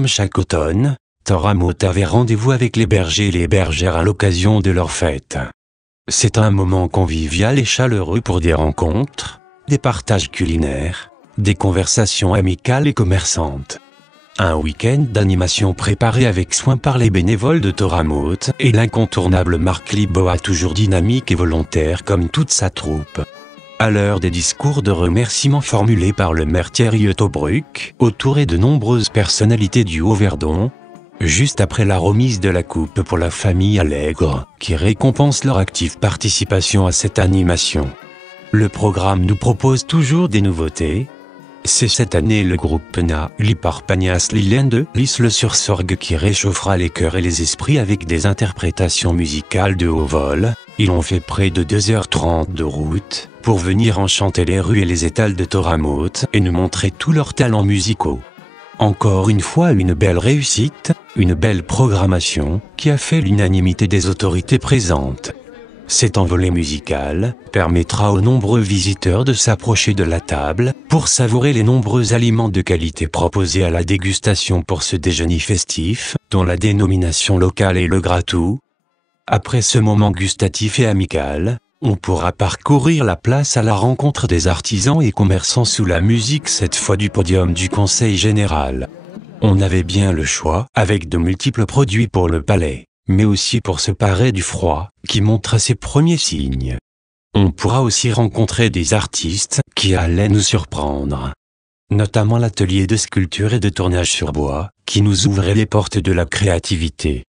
comme chaque automne, Toramaut avait rendez-vous avec les bergers et les bergères à l'occasion de leur fête. C'est un moment convivial et chaleureux pour des rencontres, des partages culinaires, des conversations amicales et commerçantes. Un week-end d'animation préparé avec soin par les bénévoles de Toramaut et l'incontournable Marc Libaud, toujours dynamique et volontaire comme toute sa troupe. À l'heure des discours de remerciements formulés par le maire Thierry Autobruck, entouré de nombreuses personnalités du Haut-Verdon, juste après la remise de la coupe pour la famille Allègre, qui récompense leur active participation à cette animation. Le programme nous propose toujours des nouveautés. C'est cette année le groupe Na Liparpagnas Lilende Lisle-sur-Sorgue qui réchauffera les cœurs et les esprits avec des interprétations musicales de haut vol. Ils ont fait près de 2h30 de route pour venir enchanter les rues et les étals de Toramaut et nous montrer tous leurs talents musicaux. Encore une fois une belle réussite, une belle programmation qui a fait l'unanimité des autorités présentes. Cet envolé musical permettra aux nombreux visiteurs de s'approcher de la table pour savourer les nombreux aliments de qualité proposés à la dégustation pour ce déjeuner festif, dont la dénomination locale est le gratou. Après ce moment gustatif et amical, on pourra parcourir la place à la rencontre des artisans et commerçants sous la musique cette fois du podium du Conseil général. On avait bien le choix avec de multiples produits pour le palais, mais aussi pour se parer du froid, qui montre ses premiers signes. On pourra aussi rencontrer des artistes qui allaient nous surprendre. Notamment l'atelier de sculpture et de tournage sur bois, qui nous ouvrait les portes de la créativité.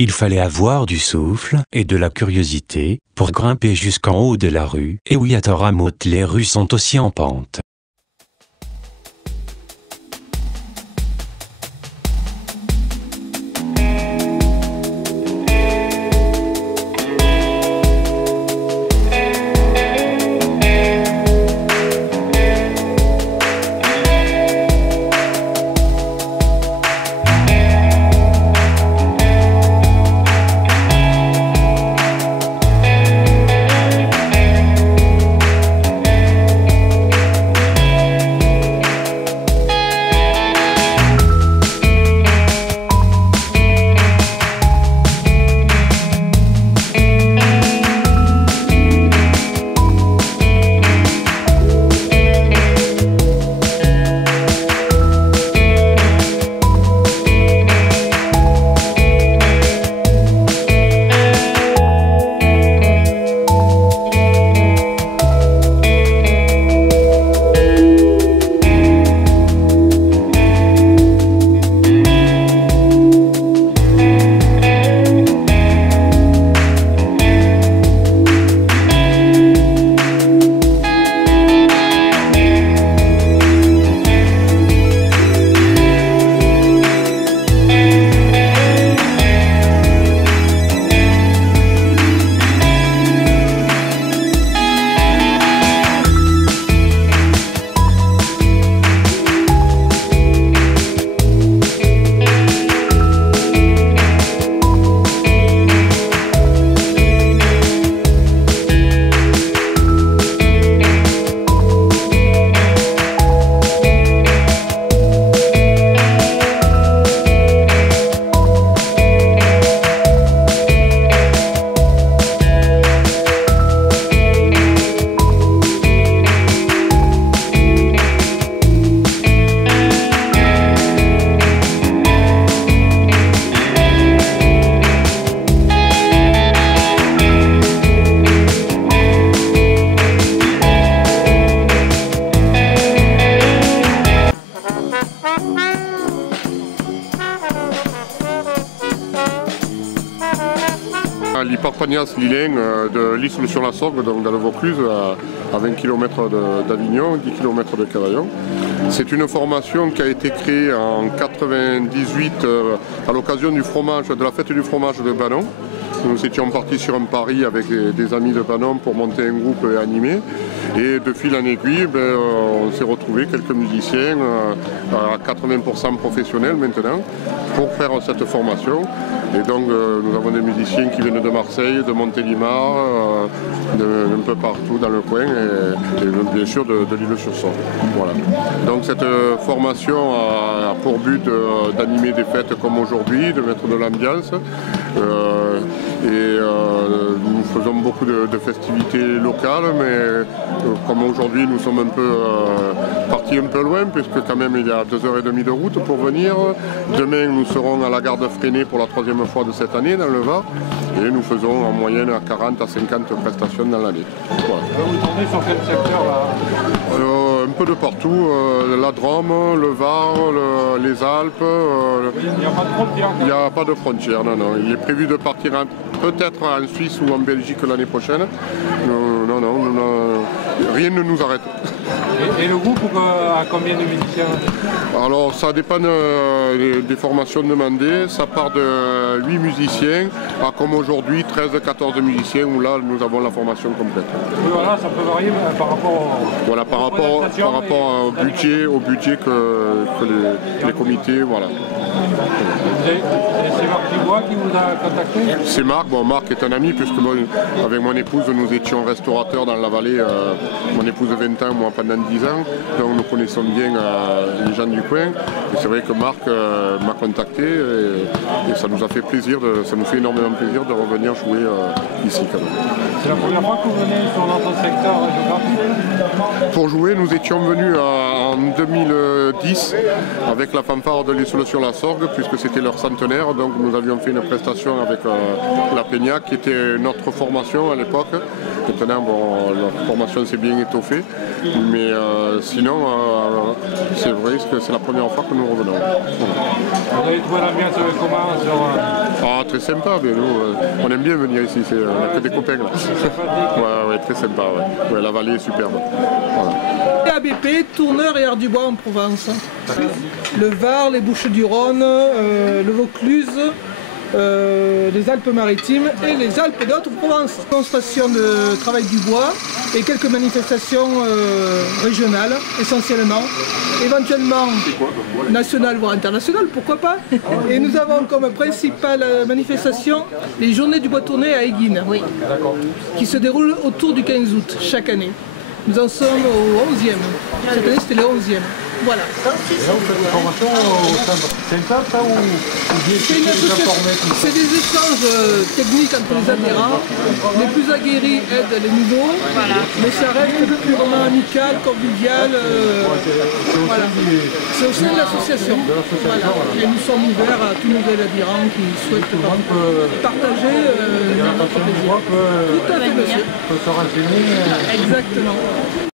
Il fallait avoir du souffle et de la curiosité pour grimper jusqu'en haut de la rue, et oui à Toramaut les rues sont aussi en pente. Liparpagnas Lilin de Lisle-sur-la-Sorgue, donc dans le Vaucluse, à 20 km d'Avignon, 10 km de Cavaillon. C'est une formation qui a été créée en 1998 à l'occasion du fromage, de la fête du fromage de Banon. Nous étions partis sur un pari avec des amis de Banon pour monter un groupe et animer. Et de fil en aiguille, on s'est retrouvés quelques musiciens, à 80% professionnels maintenant, pour faire cette formation. Et donc nous avons des musiciens qui viennent de Marseille, de Montélimar, d'un peu partout dans le coin et bien sûr de l'Île-sur-Sorgue. Voilà. Donc cette formation a pour but d'animer des fêtes comme aujourd'hui, de mettre de l'ambiance. Nous faisons beaucoup de festivités locales, mais comme aujourd'hui nous sommes un peu partis un peu loin, puisque quand même il y a 2h30 de route pour venir. Demain nous serons à la gare de Fresnay pour la 3e fois de cette année dans le Var, et nous faisons en moyenne à 40 à 50 prestations dans l'année. Voilà. Vous tournez sur quel secteur là? Un peu de partout, la Drôme, le Var, les Alpes. Il n'y a pas de frontière? Il n'y a pas de frontière, non, non. Il est prévu de partir peut-être en Suisse ou en Belgique l'année prochaine. Rien ne nous arrête. Et le groupe a combien de musiciens? Alors ça dépend des formations demandées. Ça part de 8 musiciens à comme aujourd'hui 13-14 musiciens où là nous avons la formation complète. Voilà, ça peut varier par rapport voilà, par rapport au budget que les comités. Voilà. C'est Marc Dubois qui vous a contacté? C'est Marc. Bon, Marc est un ami puisque avec mon épouse nous étions restaurateurs dans la vallée. Mon épouse 20 ans, moi pendant 10 ans. Donc nous connaissons bien les gens du coin. Et c'est vrai que Marc m'a contacté et ça nous a fait plaisir, ça nous fait énormément plaisir de revenir jouer ici quand même. C'est la première fois que vous venez sur notre secteur géographique? Pour jouer, nous étions venus en 2010 avec la fanfare de l'Isle-sur-la-Sorgue puisque c'était leur centenaire. Donc nous avions fait une prestation avec la Peña qui était notre formation à l'époque. Maintenant, bon, la formation s'est bien étoffée, mais sinon, c'est vrai que c'est la première fois que nous revenons. Vous avez trouvé l'ambiance comment Très sympa, mais nous, on aime bien venir ici, on n'a que des copains. Là. Ouais, très sympa, ouais. La vallée est superbe. Voilà. ABP, Tourneur et Art du Bois en Provence. Le Var, les Bouches-du-Rhône, le Vaucluse, les Alpes-Maritimes et les Alpes de Haute-Provence. Démonstration de travail du bois et quelques manifestations régionales essentiellement, éventuellement nationales voire internationales, pourquoi pas. Et nous avons comme principale manifestation les Journées du bois tourné à Éguines, qui se déroulent autour du 15 août chaque année. Nous en sommes au 11e. Cette année c'était le 11e. Voilà. Et là, vous faites une formation au sein de... C'est une table, ça, ou c'est des échanges techniques entre les adhérents. Les plus aguerris aident les nouveaux, mais ça reste purement amical, convivial. Voilà. C'est au sein de l'association. Voilà. Et nous sommes ouverts à tout nouvel adhérent qui souhaite partager notre plaisir. Tout à fait, monsieur. Peut se renseigner. Exactement.